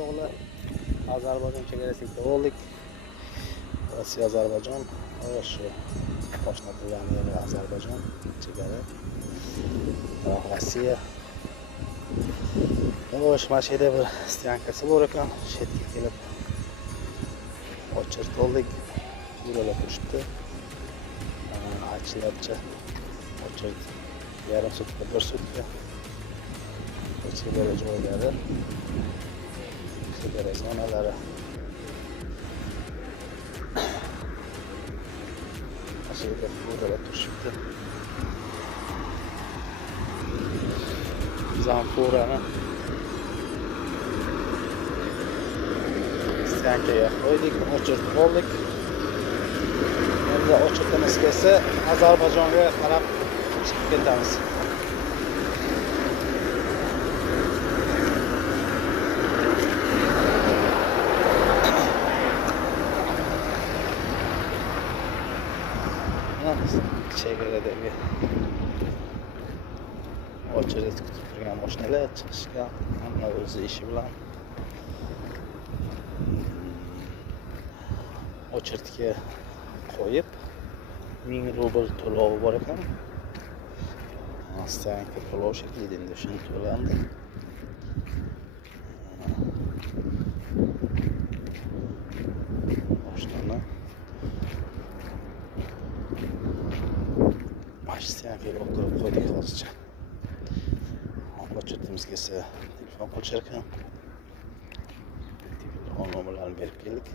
bog'li Ozarbayjon chegarasiga keldik. Rossiya Ozarbayjon, shu qo'shni turgan yeri Ozarbayjon chegara. Rossiya. Mashina bir styankasi bor ekan, chetga kelib ochirib oldik. Buralar turishibdi. Aytishlaricha ochirib yarim sutka, bir sutka. Chegara joylari, chegara zonalari. Mashina buralar turishibdi. Zamfurani styankaga qo'ydik, ochirib oldik. Endi ochirtimiz kelsa Ozarbayjonga qarab chiqib ketamiz. Chegaradagi ochirib kutib turgan mashinalar chiqishga, hamma o'z ishi bilan ochirtga qo'yib 1000 rubl to'lovi bor ekan. Styanka to'lov shaklida endi shuni to'landi. Boshdan styankaga o'tirib qo'ydik hozircha. Ochirtimiz kelsa telefon qilishar ekan. Telefon nomerlarini berib keldik.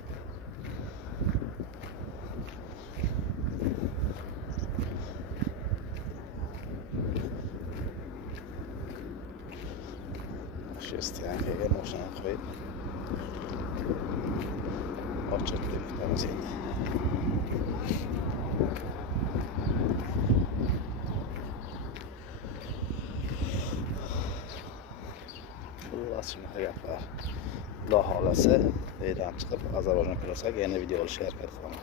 Shu styankaga mashinani qo'yib ochirib ketamiz endi. Shunaqa gaplar. Xudo xolasa, uydan chiqib Ozarbayjonga kirasak, yana video olishga harakat qilaman.